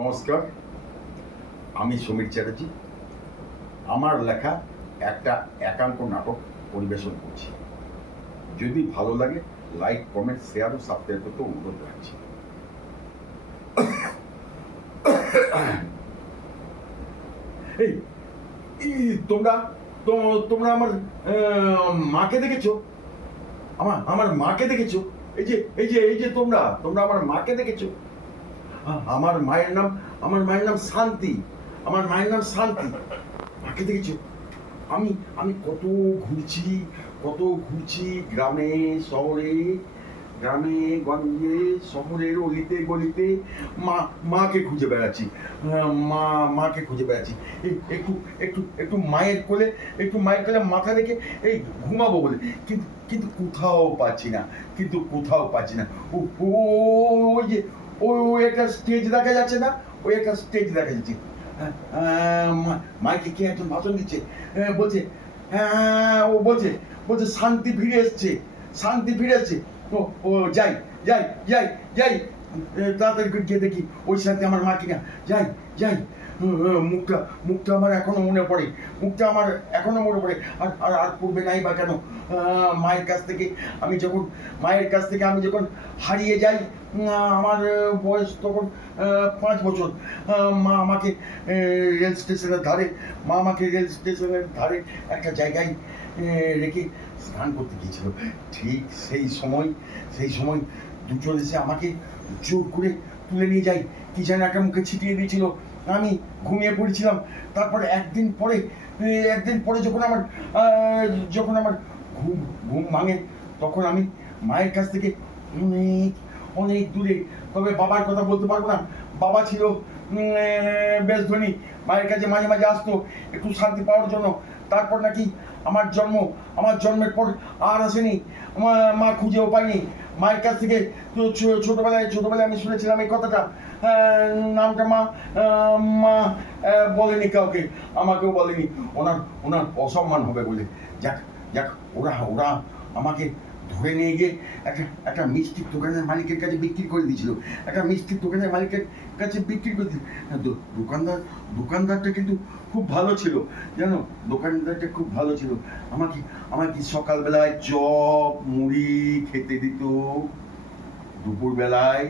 নমস্কার, আমি সমীর চ্যাটার্জি। আমার লেখা একটা একাঙ্ক নাটক পরিবেশন করছি। যদি ভালো লাগে লাইক, কমেন্ট, শেয়ার ও সাবস্ক্রাইব করতে অনুরোধ রাখছি। এই তোমরা তোমরা আমার মাকে দেখেছো? আমার মাকে দেখেছো? এই যে তোমরা আমার মাকে দেখেছো? আমার মায়ের নাম শান্তি। আমার মায়ের নাম শান্তি। মাকে দেখেছো? আমি আমি কত ঘুরছি গ্রামে শহরে, গ্রামে গঞ্জে, শহরের অলিতে গলিতে মাকে খুঁজে বেড়াচ্ছি। মাকে খুঁজে বেড়াচ্ছি। একটু একটু একটু মায়ের কোলে মাথা রেখে এই ঘুমাবো বলে, কিন্তু কোথাও পাচ্ছি না। ও ও ওই যে ওই একটা স্টেজ দেখা যাচ্ছে না? ওই একটা স্টেজ দেখা যাচ্ছে। মাইকে কে একজন ভাষণ দিচ্ছে, বলছে, ও বলছে শান্তি ফিরে এসছে। ও ও যাই যাই যাই যাই তাড়াতাড়ি গিয়ে দেখি ওই শান্তি আমার মা কিনা। যাই যাই মুখটা আমার এখনো মনে পড়ে। আর আর আর পড়বে নাই বা কেন? মায়ের কাছ থেকে আমি যখন হারিয়ে যাই, আমার বয়স তখন 5 বছর। মা আমাকে রেল স্টেশনের ধারে একটা জায়গায় রেখে স্নান করতে গিয়েছিল। ঠিক সেই সময় দুজন এসে আমাকে জোর করে তুলে নিয়ে যায়। কি যেন একটা মুখে ছিটিয়ে দিয়েছিল। আমি ঘুমিয়ে পড়েছিলাম। তারপর একদিন পরে যখন আমার ঘুম ভাঙে, তখন আমি মায়ের কাছ থেকে অনেক দূরে, তবে বাবার কথা বলতে পারবো না। বাবা ছিল বেশ ধনী। মায়ের কাছে মাঝে মাঝে আসতো একটু শান্তি পাওয়ার জন্য। তারপর নাকি আমার জন্মের পর আর আসেনি। মা খুঁজেও পাইনি। মায়ের কাছ থেকে তো ছোটবেলায় আমি শুনেছিলাম এই কথাটা। নামটা মা বলেনি কাউকে, আমাকেও বলেনি। ওনার অসম্মান হবে বলে। যাক ওরা আমাকে ধরে নিয়ে গিয়ে একটা মিষ্টির দোকানের মালিকের কাছে বিক্রি করে দিয়েছিল। দোকানদারটা কিন্তু খুব ভালো ছিল, জানো? আমাকে সকালবেলায় চপ মুড়ি খেতে দিত, দুপুরবেলায়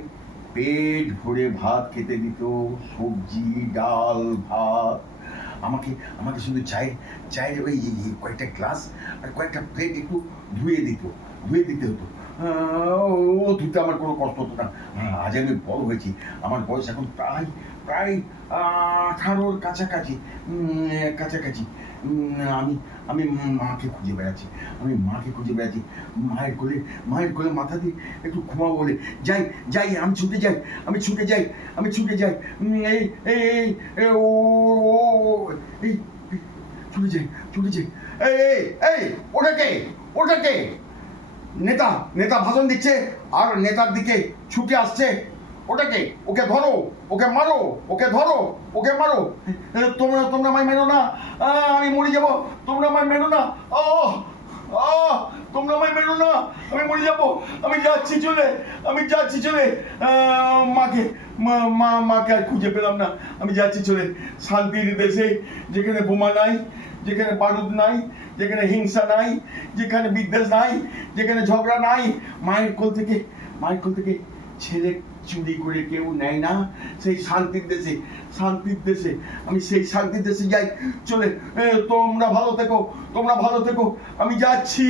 পেট ভরে ভাত খেতে দিত, সবজি ডাল ভাত। আমাকে শুধু চায়ের ওই কয়েকটা গ্লাস আর কয়েকটা প্লেট একটু ধুয়ে দিতে হতো। ও ধুতে আমার কোনো কষ্ট হতো না। আজ আমি বড় হয়েছি, আমার বয়স এখন প্রায় 18-র কাছাকাছি। আমি মাকে খুঁজে বেড়াচ্ছি। মায়ের কোলে মাথা দিয়ে একটু ঘুমাবো বলে যাই আমি ছুটে যাই। ছুটে যাই। এই ওটাকে নেতা ভাষণ দিচ্ছে আর নেতার দিকে ছুটে আসছে। ওকে ধরো, ওকে মারো। তোমরা আমায় মেরো না, আমি মরে যাবো। তোমরা আমায় মেরো না, তোমরা আমায় মেরো না, আমি মরে যাবো। আমি যাচ্ছি চলে। মাকে আর খুঁজে পেলাম না। আমি যাচ্ছি চলে শান্তির দেশে, যেখানে বোমা নাই, যেখানে বারুদ নাই, যেখানে হিংসা নাই, যেখানে বিদ্বেষ নাই, যেখানে ঝগড়া নাই। মায়ের কোল থেকে ছেলে চুরি করে কেউ নেয় না। সেই শান্তির দেশে আমি সেই শান্তির দেশে যাই চলে। তোমরা ভালো থেকো। আমি যাচ্ছি।